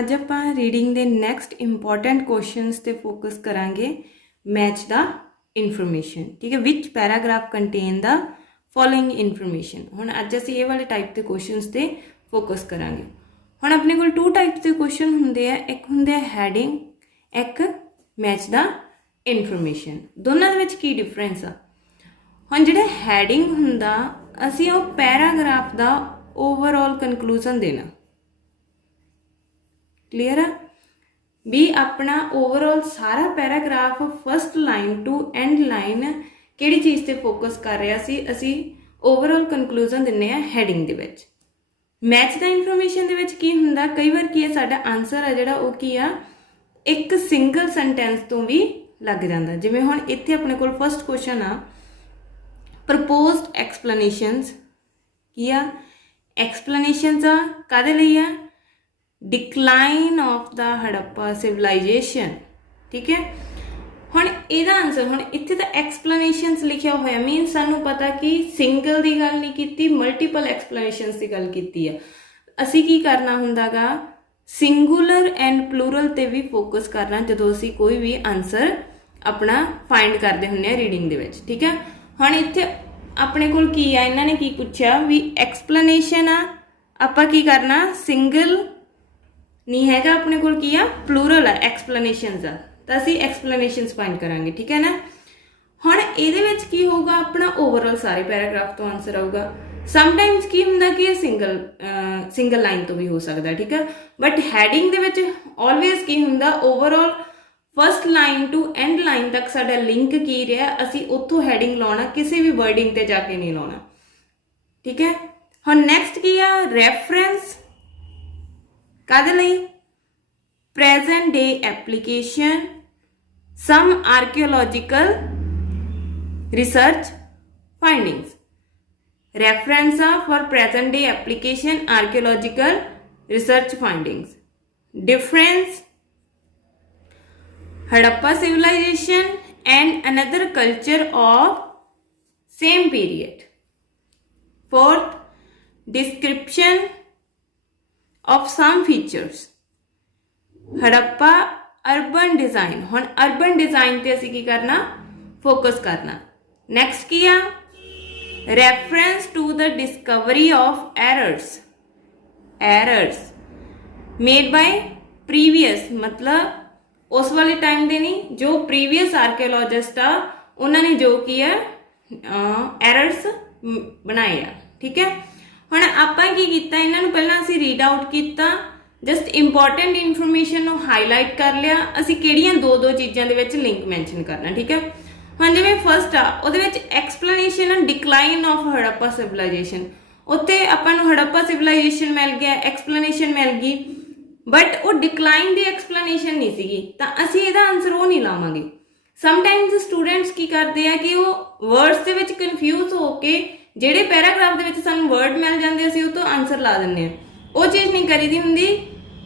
ਅੱਜ ਆਪਾਂ ਰੀਡਿੰਗ ਦੇ ਨੈਕਸਟ ਇੰਪੋਰਟੈਂਟ ਕੁਐਸਚਨਸ ਤੇ ਫੋਕਸ ਕਰਾਂਗੇ। ਮੈਚ ਦਾ ਇਨਫੋਰਮੇਸ਼ਨ, ਠੀਕ ਹੈ। ਵਿਚ paragraph contain the following information. ਹੁਣ ਅੱਜ ਅਸੀਂ ਇਹ ਵਾਲੇ ਟਾਈਪ ਦੇ ਕੁਐਸਚਨਸ ਤੇ ਫੋਕਸ ਕਰਾਂਗੇ। ਹੁਣ ਆਪਣੇ ਕੋਲ ਟੂ ਟਾਈਪਸ ਦੇ ਕੁਐਸਚਨ ਹੁੰਦੇ ਆ, ਇੱਕ ਹੁੰਦੇ ਆ ਹੈਡਿੰਗ, ਇੱਕ ਮੈਚ ਦਾ ਇਨਫੋਰਮੇਸ਼ਨ। ਦੋਨਾਂ ਦੇ ਵਿੱਚ ਕੀ ਡਿਫਰੈਂਸ ਆ? ਹੁਣ ਜਿਹੜਾ ਹੈਡਿੰਗ ਹੁੰਦਾ, ਅਸੀਂ ਉਹ ਪੈਰਾਗ੍ਰਾਫ ਦਾ ਓਵਰऑल ਕਨਕਲੂਜन देना। क्लीयर है भी अपना ओवरऑल सारा paragraph first line to end line किहड़ी चीज़ ते फोकस कर रहा सी, असी ओवरऑल कनकलूजन दिन्ने आ हैडिंग दे विच। मैच द इनफॉर्मेशन दे विच की हुंदा, कई बार की है साडा आंसर है जिहड़ा वो की आ एक सिंगल सेंटेंस तो भी लग जांदा। जिवें हुण इत्थे अपने कोल फस्ट क्वेश्चन आ प्रपोज्ड एक्सप्लेनेशंस, की आ एक्सप्लेनेशंस आ कादे लई आ? Decline of the Harappa civilisation, ठीक है। हुण इहदा आंसर, हुण इत्थे तां एक्सप्लेनेशंस लिखिया होया, मीन सानू पता कि सिंगल दी गल नहीं कीती, मल्टीपल एक्सप्लेनेशंस दी गल कीती है। असी की करना हुंदागा, सिंगुलर एंड प्लूरल ते भी फोकस करना जदों असी कोई भी आंसर अपना फाइंड करदे हुंदे आ रीडिंग दे विच, ठीक है। हुण इत्थे अपने कोल की आ, इन्हां ने की पुछया भी एक्सप्लेनेशन आ, आपां की करना सिंगल नहीं हैगा, अपने कोल की आ प्लूरल है एक्सप्लेनेशंस आ, तो असी एक्सप्लेनेशंस फाइंड करांगे, ठीक है ना। हुण इहदे विच की होगा, अपना ओवरऑल सारे पैराग्राफ तो आंसर आऊगा। समटाइम्स की हुंदा कि सिंगल लाइन तो भी हो सकता, ठीक है। बट हैडिंग दे विच ऑलवेज की हुंदा, overall first line to end line तक साडा लिंक की रहा, असी उत्थों हैडिंग लाउणा, किसी भी वर्डिंग ते जाके नहीं लाउणा, ठीक है। हुण नैक्सट की आ रैफरेंस, कादे लई? Present day application, some archaeological research findings. Reference for present day application, archaeological research findings. Difference Harappa civilisation and another culture of same period. Fourth, description of some features. Harappa urban design, हुण urban design ते असी की करना, focus करना। Next की आ reference to the discovery of errors made by previous, मतलब उस वाले टाइम दे नहीं, जो प्रीवियस आर्कियोलॉजिस्ट आ उन्होंने जो किया एरर्स बनाए आ, ठीक है। हुण आपां की कीता, इन्हां नूं पहलां असीं रीड आउट कीता, जस्ट इंपॉर्टेंट इनफॉर्मेशन नूं हाईलाइट कर लिया, असीं किहड़ियां दो चीज़ां दे विच लिंक मैंशन करना, ठीक है। हुण जिवें फस्ट आ उहदे विच explanation decline of Harappa civilisation, उत्थे आपां नूं हड़प्पा सिविलाइजेशन मिल गया, एक्सप्लेनेशन मिल गई, बट वो डिक्लाइन दी एक्सप्लेनेशन नहीं सीगी, तां असीं इहदा आंसर वो नहीं लावांगे। समटाइम्स स्टूडेंट्स की करते हैं कि वो वर्ड्स दे विच कन्फ्यूज होके ਜਿਹੜੇ ਪੈਰਾਗ੍ਰਾਫ ਦੇ ਵਿੱਚ ਸਾਨੂੰ ਵਰਡ ਮਿਲ ਜਾਂਦੇ ਅਸੀਂ ਉਹ ਤੋਂ ਆਨਸਰ ਲਾ ਦਿੰਦੇ ਆ, ਉਹ ਚੀਜ਼ ਨਹੀਂ ਕਰੀਦੀ ਹੁੰਦੀ।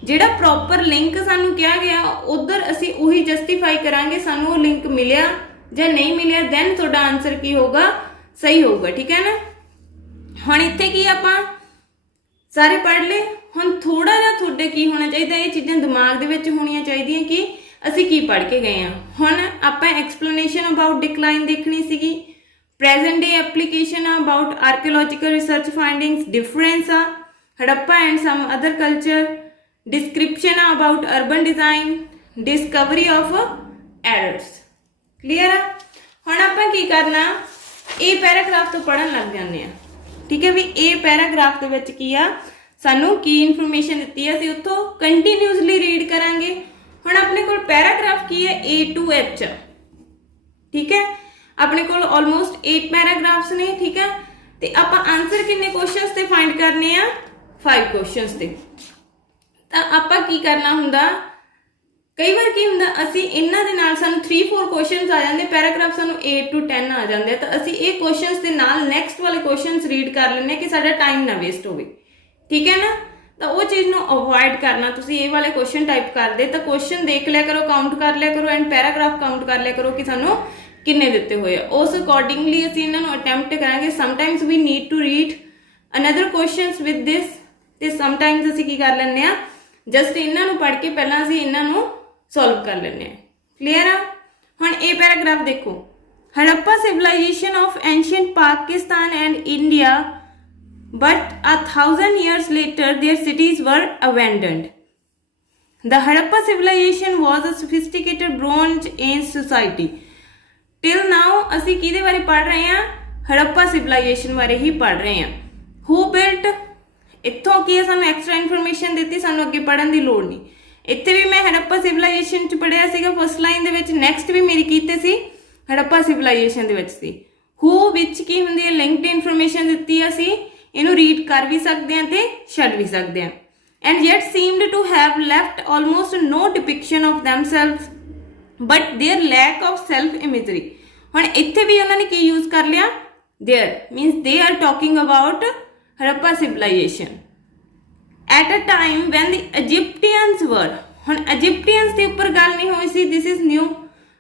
ਜਿਹੜਾ ਪ੍ਰੋਪਰ ਲਿੰਕ ਸਾਨੂੰ ਕਿਹਾ ਗਿਆ ਉਧਰ ਅਸੀਂ ਉਹੀ ਜਸਟੀਫਾਈ ਕਰਾਂਗੇ, ਸਾਨੂੰ ਉਹ ਲਿੰਕ ਮਿਲਿਆ ਜਾਂ ਨਹੀਂ ਮਿਲਿਆ, ਦੈਨ ਤੁਹਾਡਾ ਆਨਸਰ ਕੀ ਹੋਊਗਾ, ਸਹੀ ਹੋਊਗਾ, ਠੀਕ ਹੈ ਨਾ। ਹੁਣ ਇੱਥੇ ਕੀ ਆਪਾਂ ਸਾਰੇ ਪੜ੍ਹ ਲਏ, ਹੁਣ ਥੋੜਾ ਜਿਹਾ ਤੁਹਾਡੇ ਕੀ ਹੋਣਾ ਚਾਹੀਦਾ, ਇਹ ਚੀਜ਼ਾਂ ਦਿਮਾਗ ਦੇ ਵਿੱਚ ਹੋਣੀਆਂ ਚਾਹੀਦੀਆਂ ਕਿ ਅਸੀਂ ਕੀ ਪੜ੍ਹ ਕੇ ਗਏ ਆ। ਹੁਣ ਆਪਾਂ ਐਕਸਪਲੇਨੇਸ਼ਨ ਅਬਾਊਟ ਡਿਕਲਾਈਨ ਦੇਖਣੀ ਸੀਗੀ, present day application about archaeological research findings, difference Harappa and some other culture, description about urban design, discovery of errors. Clear है। हुण आपां की करना, ये पैराग्राफ तो पढ़न लग जाने, ठीक है भी ये पैराग्राफ के विच की आ सानू की इनफॉर्मेशन दित्ती है, असीं उत्थों कंटीन्यूअसली रीड करांगे। हुण अपने कोल पैराग्राफ की है A to H, ठीक है। अपने को ऑलमोस्ट 8 पैराग्राफ्स ने, ठीक है। तो आप आंसर किन्ने क्वेश्चंस ते फाइंड करने आ, 5 क्वेश्चंस ते। तो आप की करना हुंदा, कई बार की हुंदा असी इन्हां दे नाल सानू 3-4 क्वेश्चंस आ जांदे, पैराग्राफ सानू 8 to 10 आ जांदे, तो असी ये क्वेश्चंस दे नाल नैक्सट वाले क्वेश्चंस रीड कर लैंदे कि साडा टाइम ना वेस्ट होवे, ठीक है ना। तो वो चीज़ नूं अवॉइड करना, तुसीं ये वाले क्वेश्चन टाइप कर दे तो क्वेश्चन देख लिया करो, काउंट कर लिया करो एंड पैराग्राफ काउंट कर लिया करो कि सानू किन्ने दिते हुए, उस अकॉर्डिंगली असीं इन्हां नूं अटैम्प्ट करांगे। Sometimes we need to read another questions with this, ते समटाइम्स असीं की कर लैंदे आ जस्ट इन्हां नूं पढ़ के पहलां असीं इन्हां नूं सॉल्व कर लैंदे हां। क्लीयर आ? हुण ये पैराग्राफ देखो, Harappa civilization of ancient Pakistan and India, but 1,000 years later their cities were abandoned. The Harappa civilization was a sophisticated Bronze Age society. Till now ਅਸੀਂ ਕਿਹਦੇ ਬਾਰੇ ਪੜ੍ਹ ਰਹੇ ਹਾਂ? ਹੜੱਪਾ ਸਿਵਲਾਈਜੇਸ਼ਨ ਬਾਰੇ ਹੀ ਪੜ੍ਹ ਰਹੇ ਹਾਂ। Who built? ਇੱਥੋਂ ਕੀ ਹੈ, ਸਾਨੂੰ ਐਕਸਟਰਾ ਇਨਫੋਰਮੇਸ਼ਨ ਦਿੱਤੀ, ਸਾਨੂੰ ਅੱਗੇ ਪੜ੍ਹਨ ਦੀ ਲੋੜ ਨਹੀਂ। ਇੱਥੇ ਵੀ ਮੈਂ ਹੜੱਪਾ ਸਿਵਲਾਈਜੇਸ਼ਨ 'ਚ ਪੜ੍ਹਿਆ ਸੀਗਾ ਫਸਟ ਲਾਈਨ ਦੇ ਵਿੱਚ, ਨੈਕਸਟ ਵੀ ਮੇਰੀ ਕੀਤੇ ਸੀ ਹੜੱਪਾ ਸਿਵਲਾਈਜੇਸ਼ਨ ਦੇ ਵਿੱਚ ਸੀ। ਹੂ ਵਿੱਚ ਕੀ ਹੁੰਦੀ ਹੈ? ਲਿੰਕਡ ਇਨਫੋਰਮੇਸ਼ਨ ਦਿੱਤੀ ਆ, ਅਸੀਂ ਇਹਨੂੰ ਰੀਡ ਕਰ ਵੀ ਸਕਦੇ ਹਾਂ ਤੇ ਛੱਡ ਵੀ ਸਕਦੇ ਹਾਂ। And yet seemed to have left almost no depiction of themselves but there lack of self imagery. ਹੁਣ ਇੱਥੇ ਵੀ ਉਹਨਾਂ ਨੇ ਕੀ ਯੂਜ਼ ਕਰ ਲਿਆ? There means they are talking about Harappa civilization at a time when the Egyptians were, ਹੁਣ Egyptians ਦੇ ਉੱਪਰ ਗੱਲ ਨਹੀਂ ਹੋਈ ਸੀ, this is new,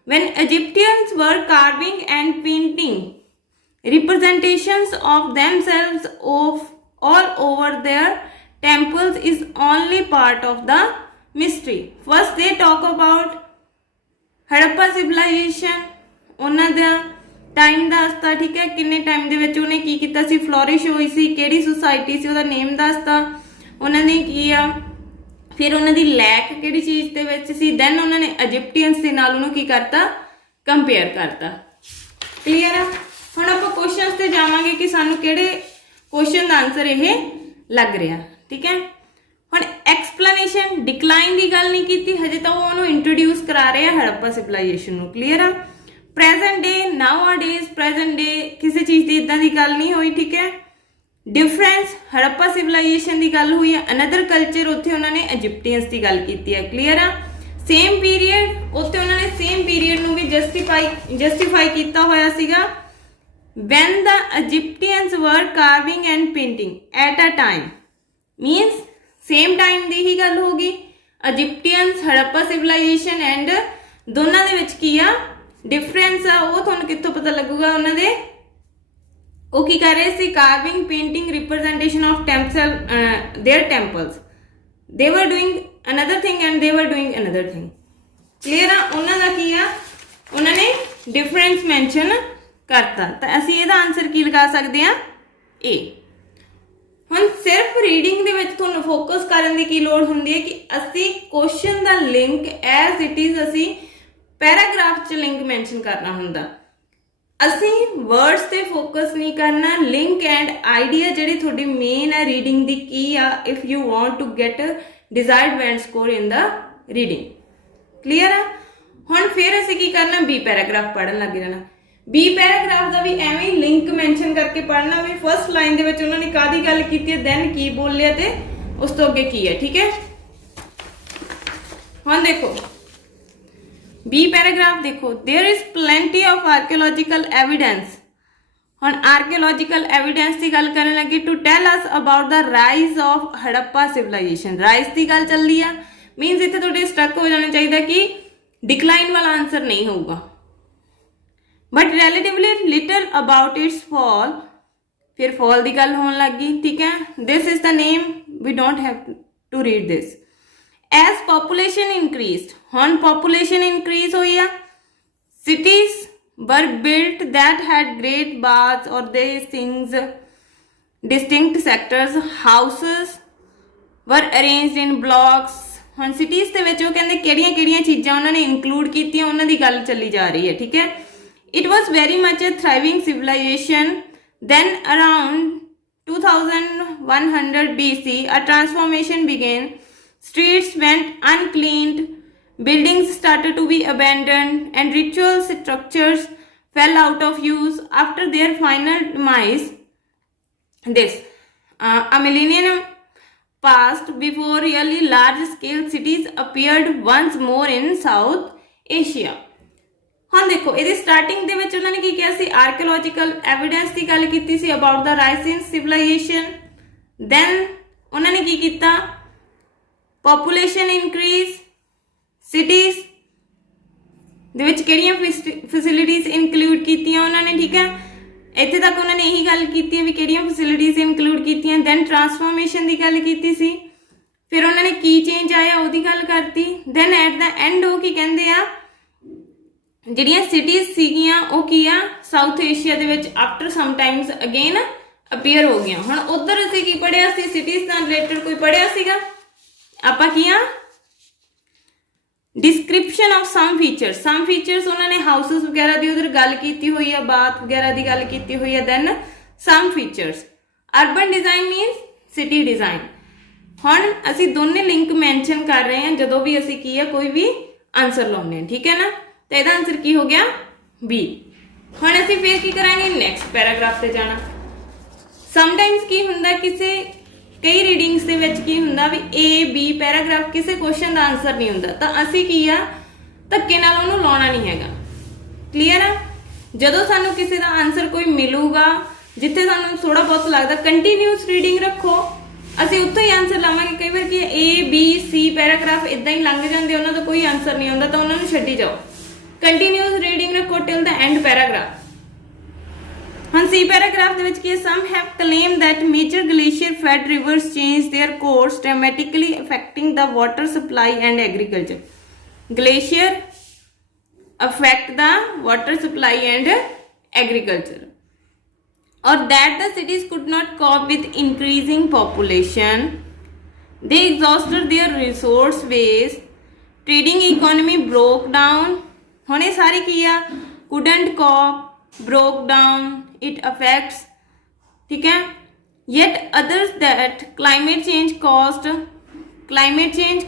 when Egyptians were carving and painting representations of themselves of all over their temples is only part of the mystery. First they talk about Harappa civilization, ਉਹਨਾਂ ਦਾ time ਦੱਸਤਾ, ਠੀਕ ਹੈ, ਕਿੰਨੇ ਟਾਈਮ ਦੇ ਵਿੱਚ ਉਹਨੇ ਕੀ ਕੀਤਾ ਸੀ, ਫਲੋਰਿਸ਼ ਹੋਈ ਸੀ, ਕਿਹੜੀ ਸੁਸਾਇਟੀ ਸੀ, ਉਹਦਾ ਨੇਮ ਦੱਸਤਾ, ਉਹਨਾਂ ਨੇ ਕੀ ਆ, ਫਿਰ ਉਹਨਾਂ ਦੀ ਲੈਕ ਕਿਹੜੀ ਚੀਜ਼ ਦੇ ਵਿੱਚ ਸੀ, ਦੈਨ ਉਹਨਾਂ ਨੇ ਇਜਿਪਟੀਅਨਸ ਦੇ ਨਾਲ ਉਹਨੂੰ ਕੀ ਕਰਤਾ, ਕੰਪੇਅਰ ਕਰਤਾ। ਕਲੀਅਰ ਆ? ਹੁਣ ਆਪਾਂ ਕੁਐਸਚਨਸ ਤੇ ਜਾਵਾਂਗੇ ਕਿ ਸਾਨੂੰ ਕਿਹੜੇ ਕੁਐਸਚਨ ਦਾ ਆਨਸਰ ਇਹ ਲੱਗ ਰਿਹਾ, ਠੀਕ ਹੈ। ਹੁਣ ਐਕਸਪਲੇਨੇਸ਼ਨ, ਡਿਕਲਾਈਨ ਦੀ ਗੱਲ ਨਹੀਂ ਕੀਤੀ ਹਜੇ, ਤਾਂ ਉਹ ਉਹਨੂੰ ਇੰਟਰੋਡਿਊਸ ਕਰਾ ਰਹੇ ਆ ਹੜੱਪਾ ਸਿਵਲਾਈਜੇਸ਼ਨ ਨੂੰ। ਕਲੀਅਰ ਆ? ਪ੍ਰੈਜ਼ੈਂਟ ਡੇ, ਨਾਓ ਡੇਜ਼, ਪ੍ਰੈਜ਼ੈਂਟ ਡੇ, ਕਿਸੇ ਚੀਜ਼ ਦੀ ਇਦਾਂ ਦੀ ਗੱਲ ਨਹੀਂ ਹੋਈ, ਠੀਕ ਹੈ। ਡਿਫਰੈਂਸ, ਹੜੱਪਾ ਸਿਵਲਾਈਜੇਸ਼ਨ ਦੀ ਗੱਲ ਹੋਈ ਹੈ, ਅਨਦਰ ਕਲਚਰ, ਉੱਥੇ ਉਹਨਾਂ ਨੇ ਇਜਿਪਟੀਅਨਸ ਦੀ ਗੱਲ ਕੀਤੀ ਹੈ। ਕਲੀਅਰ ਆ? ਸੇਮ ਪੀਰੀਅਡ, ਉੱਥੇ ਉਹਨਾਂ ਨੇ ਸੇਮ ਪੀਰੀਅਡ ਨੂੰ ਵੀ ਜਸਟੀਫਾਈ ਕੀਤਾ ਹੋਇਆ ਸੀਗਾ। when the Egyptians were carving and painting at a time means same time ਦੀ ਹੀ ਗੱਲ ਹੋਗੀ। Egyptians, ਹੜੱਪਾ ਸਿਵਲਾਈਜੇਸ਼ਨ ਐਂਡ ਦੋਨਾਂ ਦੇ ਵਿੱਚ ਕੀ ਆ ਡਿਫਰੈਂਸ ਆ, ਉਹ ਤੁਹਾਨੂੰ ਕਿੱਥੋਂ ਪਤਾ ਲੱਗੂਗਾ? ਉਹਨਾਂ ਦੇ ਉਹ ਕੀ ਕਰ ਰਹੇ ਸੀ? Carving, painting, representation of their temples, they were doing another thing and they were doing another thing। Clear ਆ? ਉਹਨਾਂ ਦਾ ਕੀ ਆ, ਉਹਨਾਂ ਨੇ ਡਿਫਰੈਂਸ ਮੈਂਸ਼ਨ ਕਰਤਾ, ਤਾਂ ਅਸੀਂ ਇਹਦਾ ਆਨਸਰ ਕੀ ਲਗਾ ਸਕਦੇ ਹਾਂ? ਏ। ਹੁਣ ਸਿਰਫ ਰੀਡਿੰਗ ਦੇ ਵਿੱਚ ਤੁਹਾਨੂੰ ਫੋਕਸ ਕਰਨ ਦੀ ਕੀ ਲੋੜ ਹੁੰਦੀ ਹੈ ਕਿ ਅਸੀਂ question the link as it is ਅਸੀਂ ਪੈਰਾਗ੍ਰਾਫ 'ਚ ਲਿੰਕ ਮੈਂਸ਼ਨ ਕਰਨਾ ਹੁੰਦਾ। ਅਸੀਂ ਵਰਡਸ ਤੇ ਫੋਕਸ ਨਹੀਂ ਕਰਨਾ, ਲਿੰਕ ਐਂਡ ਆਈਡੀਆ ਜਿਹੜੀ ਤੁਹਾਡੀ ਮੇਨ ਹੈ ਰੀਡਿੰਗ ਦੀ ਕੀ ਆ, if you want to get desired band score in the reading. Clear ਆ? ਹੁਣ ਫਿਰ ਅਸੀਂ ਕੀ ਕਰਨਾ? ਬੀ ਪੈਰਾਗ੍ਰਾਫ ਪੜ੍ਹਨ ਲੱਗ ਜਾਣਾ। ਬੀ ਪੈਰਾਗ੍ਰਾਫ ਦਾ ਵੀ ਐਵੇਂ ਹੀ ਲਿੰਕ ਮੈਂਸ਼ਨ ਕਰਕੇ ਪੜ੍ਹਨਾ ਵੀ ਫਸਟ ਲਾਈਨ ਦੇ ਵਿੱਚ ਉਹਨਾਂ ਨੇ ਕਾਹਦੀ ਗੱਲ ਕੀਤੀ ਹੈ, ਦੈਨ ਕੀ ਬੋਲਿਆ ਤੇ ਉਸ ਤੋਂ ਅੱਗੇ ਕੀ ਹੈ, ਠੀਕ ਹੈ। ਹੁਣ ਦੇਖੋ ਬੀ ਪੈਰਾਗ੍ਰਾਫ ਦੇਖੋ, there is plenty of archaeological evidence। ਹੁਣ ਆਰਕੀਓਲੋਜੀਕਲ ਐਵੀਡੈਂਸ ਦੀ ਗੱਲ ਕਰਨ ਲੱਗੇ, to tell us about the rise of Harappa civilization. Rise ਦੀ ਗੱਲ ਚੱਲਦੀ ਆ, ਮੀਨਸ ਇੱਥੇ ਤੁਹਾਡੇ ਸਟਕ ਹੋ ਜਾਣਾ ਚਾਹੀਦਾ ਕਿ ਡਿਕਲਾਈਨ ਵਾਲਾ ਆਨਸਰ ਨਹੀਂ ਹੋਊਗਾ। But relatively little about its fall, फिर fall की गल होने लग गई, ठीक है। This is the name, we don't have to read this। As population increased, ਹੁਣ population increase हुई है, cities were built that had great baths or these things, distinct sectors, houses were arranged in blocks। ਹੁਣ cities ਦੇ ਵਿੱਚ ਉਹ ਕਹਿੰਦੇ ਕਿਹੜੀਆਂ ਚੀਜ਼ਾਂ ਉਹਨਾਂ ਨੇ include ਕੀਤੀਆਂ, ਉਹਨਾਂ ਦੀ ਗੱਲ ਚੱਲੀ ਜਾ ਰਹੀ ਹੈ, ਠੀਕ ਹੈ। It was very much a thriving civilization। Then around 2100 BC, a transformation began। Streets went uncleaned, buildings started to be abandoned, and ritual structures fell out of use after their final demise। A millennium passed before really large-scale cities appeared once more in South Asia। ਹੁਣ ਦੇਖੋ ਇਹਦੀ starting ਦੇ ਵਿੱਚ ਉਹਨਾਂ ਨੇ ਕੀ ਕਿਹਾ ਸੀ? Archaeological evidence ਦੀ ਗੱਲ ਕੀਤੀ ਸੀ about the rising civilisation. Then ਉਹਨਾਂ ਨੇ ਕੀ ਕੀਤਾ? ਪੋਪੂਲੇਸ਼ਨ ਇਨਕਰੀਜ਼, ਸਿਟੀਜ਼ ਦੇ ਵਿੱਚ ਕਿਹੜੀਆਂ ਫੈਸਿਲਿਟੀਜ਼ ਇਨਕਲੂਡ ਕੀਤੀਆਂ ਉਹਨਾਂ ਨੇ, ਠੀਕ ਹੈ। ਇੱਥੇ ਤੱਕ ਉਹਨਾਂ ਨੇ ਇਹੀ ਗੱਲ ਕੀਤੀ ਹੈ ਵੀ ਕਿਹੜੀਆਂ ਫੈਸਿਲਿਟੀਜ਼ ਇਨਕਲੂਡ ਕੀਤੀਆਂ। ਦੈਨ ਟਰਾਂਸਫੋਰਮੇਸ਼ਨ ਦੀ ਗੱਲ ਕੀਤੀ ਸੀ। ਫਿਰ ਉਹਨਾਂ ਨੇ ਕੀ ਚੇਂਜ ਆਇਆ ਉਹਦੀ ਗੱਲ ਕਰਤੀ। ਦੈਨ ਐਟ ਦਾ ਐਂਡ ਉਹ ਕੀ ਕਹਿੰਦੇ ਆ, ਜਿਹੜੀਆਂ ਸਿਟੀਜ਼ ਸੀਗੀਆਂ ਉਹ ਕੀ ਆ ਸਾਊਥ ਏਸ਼ੀਆ ਦੇ ਵਿੱਚ after some Times again appear ਹੋ ਗਈਆਂ। ਹੁਣ ਉਧਰ ਅਸੀਂ ਕੀ ਪੜ੍ਹਿਆ ਸੀ, ਸਿਟੀਜ਼ ਨਾਲ ਰਿਲੇਟਡ ਕੋਈ ਪੜ੍ਹਿਆ ਸੀਗਾ ਆਪਾਂ ਕੀ ਆ, ਡਿਸਕ੍ਰਿਪਸ਼ਨ ਆਫ ਸਮ ਫੀਚਰਸ ਉਹਨਾਂ ਨੇ ਹਾਊਸਸ ਵਗੈਰਾ ਦੀ ਉਧਰ ਗੱਲ ਕੀਤੀ ਹੋਈ ਆ, ਬਾਥ ਵਗੈਰਾ ਦੀ ਗੱਲ ਕੀਤੀ ਹੋਈ ਆ। Then some features, urban design means city design. ਹੁਣ ਅਸੀਂ ਦੋਨੇ ਲਿੰਕ ਮੈਂਸ਼ਨ ਕਰ ਰਹੇ ਹਾਂ ਜਦੋਂ ਵੀ ਅਸੀਂ ਕੀ ਆ ਕੋਈ ਵੀ ਆਨਸਰ ਲਾਉਂਦੇ ਹਾਂ, ਠੀਕ ਹੈ ਨਾ। ਤਾਂ ਇਹਦਾ ਆਨਸਰ ਕੀ ਹੋ ਗਿਆ ਬੀ। ਹੁਣ ਅਸੀਂ ਫਿਰ ਕੀ ਕਰਾਂਗੇ, ਨੈਕਸਟ ਪੈਰਾਗ੍ਰਾਫ ਤੇ ਜਾਣਾ। ਸਮਟਾਈਮਸ ਕੀ ਹੁੰਦਾ, ਕਈ ਰੀਡਿੰਗਸ ਦੇ ਵਿੱਚ ਕੀ ਹੁੰਦਾ ਵੀ A B ਪੈਰਾਗ੍ਰਾਫ ਕਿਸੇ ਕੁਐਸਚਨ ਦਾ ਆਨਸਰ ਨਹੀਂ ਹੁੰਦਾ, ਤਾਂ ਅਸੀਂ ਕੀ ਆ ਧੱਕੇ ਨਾਲ ਉਹਨੂੰ ਲਾਉਣਾ ਨਹੀਂ ਹੈਗਾ। ਕਲੀਅਰ ਆ। ਜਦੋਂ ਸਾਨੂੰ ਕਿਸੇ ਦਾ ਆਨਸਰ ਕੋਈ ਮਿਲੂਗਾ ਜਿੱਥੇ ਸਾਨੂੰ ਥੋੜਾ ਬਹੁਤ ਲੱਗਦਾ, ਕੰਟੀਨਿਊਸ ਰੀਡਿੰਗ ਰੱਖੋ, ਅਸੀਂ ਉੱਥੇ ਹੀ ਆਨਸਰ ਲਾਵਾਂਗੇ। ਕਈ ਵਾਰ ਕੀ A B C ਪੈਰਾਗ੍ਰਾਫ ਇਦਾਂ ਹੀ ਲੰਘ ਜਾਂਦੇ, ਉਹਨਾਂ ਦਾ ਕੋਈ ਆਨਸਰ ਨਹੀਂ ਆਉਂਦਾ, ਤਾਂ ਉਹਨਾਂ ਨੂੰ ਛੱਡੀ ਜਾਓ। ਕੰਟੀਨਿਊਸ ਰੀਡਿੰਗ ਰੱਖੋ ਟਿਲ ਦਾ ਐਂਡ ਪੈਰਾਗ੍ਰਾਫ। ਹੁਣ ਸੀ ਪੈਰਾਗ੍ਰਾਫ ਦੇ ਵਿੱਚ ਕੀ ਹੈ, some have claim that major glacier fed rivers change their course dramatically affecting the water supply and agriculture. Glacier affect the water supply and agriculture. Or that the cities could not cope with increasing population. They exhausted their resource base. Trading economy broke down. ਹੁਣ ਇਹ ਸਾਰੀ ਕੀ ਆ, couldn't cope, broke down, it affects, ठीक है। Yet others that climate change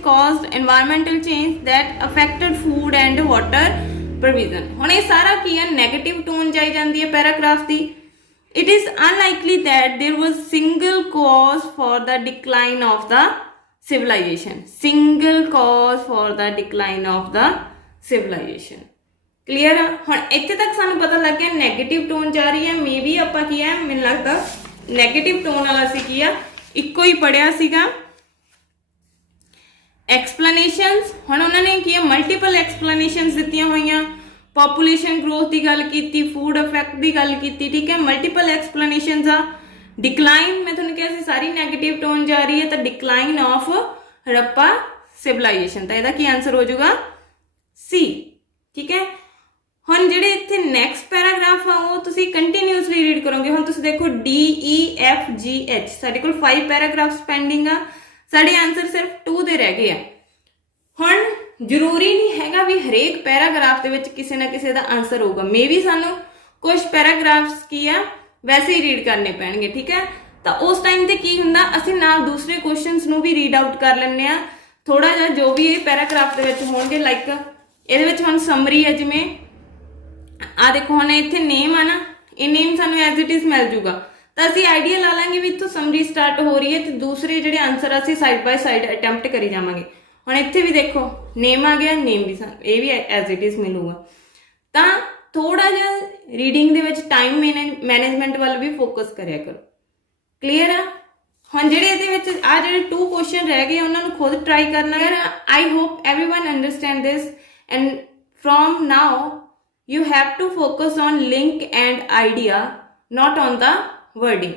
caused environmental change that affected food and water provision। ਹੁਣ ਇਹ ਸਾਰਾ ਕੀ ਆ, negative tone ਜਾਈ ਜਾਂਦੀ ਹੈ paragraph the. It is unlikely that there was single cause for the decline of the civilization. Single cause for the decline of the civilization. Clear ਆ। ਹੁਣ ਇੱਥੇ ਤੱਕ ਸਾਨੂੰ ਪਤਾ ਲੱਗ ਗਿਆ ਨੈਗੇਟਿਵ ਟੋਨ ਜਾ ਰਹੀ ਹੈ। ਮੇ ਵੀ ਆਪਾਂ ਕੀ ਹੈ, ਮੈਨੂੰ ਲੱਗਦਾ ਨੈਗੇਟਿਵ ਟੋਨ ਵਾਲਾ ਸੀ ਕੀ ਆ, ਇੱਕੋ ਹੀ ਪੜਿਆ ਸੀਗਾ। ਐਕਸਪਲੇਨੇਸ਼ਨਸ, ਹੁਣ ਉਹਨਾਂ ਨੇ ਕੀ ਆ ਮਲਟੀਪਲ ਐਕਸਪਲੇਨੇਸ਼ਨਸ ਦਿੱਤੀਆਂ ਹੋਈਆਂ। ਪੋਪੂਲੇਸ਼ਨ ਗਰੋਥ ਦੀ ਗੱਲ ਕੀਤੀ, ਫੂਡ ਇਫੈਕਟ ਦੀ ਗੱਲ ਕੀਤੀ, ਠੀਕ ਹੈ। ਮਲਟੀਪਲ ਐਕਸਪਲੇਨੇਸ਼ਨਸ ਆ। ਡਿਕਲਾਈਨ ਮੈਂ ਤੁਹਾਨੂੰ ਕਿਹਾ ਸੀ ਸਾਰੀ ਨੈਗੇਟਿਵ ਟੋਨ ਜਾ ਰਹੀ ਹੈ, ਤਾਂ ਡਿਕਲਾਈਨ ਆਫ ਹੜੱਪਾ ਸਿਵਲਾਈਜੇਸ਼ਨ, ਤਾਂ ਇਹਦਾ ਕੀ ਆਨਸਰ ਹੋ ਜਾਊਗਾ ਸੀ, ਠੀਕ ਹੈ। ਹੁਣ ਜਿਹੜੇ ਇੱਥੇ ਨੈਕਸਟ ਪੈਰਾਗ੍ਰਾਫ ਆ ਉਹ ਤੁਸੀਂ ਕੰਟੀਨਿਊਸਲੀ ਰੀਡ ਕਰੋਗੇ। ਹੁਣ ਤੁਸੀਂ ਦੇਖੋ D E F G H ਸਾਡੇ ਕੋਲ 5 ਪੈਰਾਗ੍ਰਾਫਸ ਪੈਂਡਿੰਗ ਆ, ਸਾਡੇ ਆਨਸਰ ਸਿਰਫ 2 ਦੇ ਰਹਿ ਗਏ ਆ। ਹੁਣ ਜ਼ਰੂਰੀ ਨਹੀਂ ਹੈਗਾ ਵੀ ਹਰੇਕ ਪੈਰਾਗ੍ਰਾਫ ਦੇ ਵਿੱਚ ਕਿਸੇ ਨਾ ਕਿਸੇ ਦਾ ਆਨਸਰ ਹੋਊਗਾ। ਮੇ ਵੀ ਸਾਨੂੰ ਕੁਝ ਪੈਰਾਗ੍ਰਾਫਸ ਕੀ ਆ ਵੈਸੇ ਹੀ ਰੀਡ ਕਰਨੇ ਪੈਣਗੇ, ਠੀਕ ਹੈ। ਤਾਂ ਉਸ ਟਾਈਮ ਤੇ ਕੀ ਹੁੰਦਾ, ਅਸੀਂ ਨਾਲ ਦੂਸਰੇ ਕੁਐਸਚਨਸ ਨੂੰ ਵੀ ਰੀਡ ਆਊਟ ਕਰ ਲੈਂਦੇ ਆ ਥੋੜਾ ਜਿਹਾ ਜੋ ਵੀ ਇਹ ਪੈਰਾਗ੍ਰਾਫ ਦੇ ਵਿੱਚ ਹੋਣਗੇ। ਲਾਈਕ ਇਹਦੇ ਵਿੱਚ ਹੁਣ ਸਮਰੀ ਹੈ, ਜਿਵੇਂ ਆ ਦੇਖੋ ਹੁਣ ਇੱਥੇ ਨੇਮ ਆ ਨਾ, ਇਹ ਨੇਮ ਸਾਨੂੰ ਐਜ਼ ਇਟ ਇਜ਼ ਮਿਲ ਜੂਗਾ, ਤਾਂ ਅਸੀਂ ਆਈਡੀਆ ਲਾ ਲਾਂਗੇ ਵੀ ਇੱਥੋਂ ਸਮਰੀ ਸਟਾਰਟ ਹੋ ਰਹੀ ਹੈ ਤੇ ਦੂਸਰੇ ਜਿਹੜੇ ਆਨਸਰ ਆ ਅਸੀਂ ਸਾਈਡ ਬਾਈ ਸਾਈਡ ਅਟੈਂਪਟ ਕਰੀ ਜਾਵਾਂਗੇ। ਹੁਣ ਇੱਥੇ ਵੀ ਦੇਖੋ ਨੇਮ ਆ ਗਿਆ, ਨੇਮ ਵੀ ਇਹ ਵੀ ਐਜ਼ ਇਟ ਇਜ਼ ਮਿਲੂਗਾ। ਤਾਂ ਥੋੜਾ ਜਿਹਾ ਰੀਡਿੰਗ ਦੇ ਵਿੱਚ ਟਾਈਮ ਮੈਨੇਜਮੈਂਟ ਵੱਲ ਵੀ ਫੋਕਸ ਕਰਿਆ ਕਰੋ। ਕਲੀਅਰ ਆ। ਹੁਣ ਜਿਹੜੇ ਇਹਦੇ ਵਿੱਚ ਆ ਜਿਹੜੇ 2 ਕੁਐਸਚਨ ਰਹਿ ਗਏ ਉਹਨਾਂ ਨੂੰ ਖੁਦ ਟਰਾਈ ਕਰਨਾ ਹੈ। I hope everyone understand this and from now you have to focus on link and idea, not on the wording.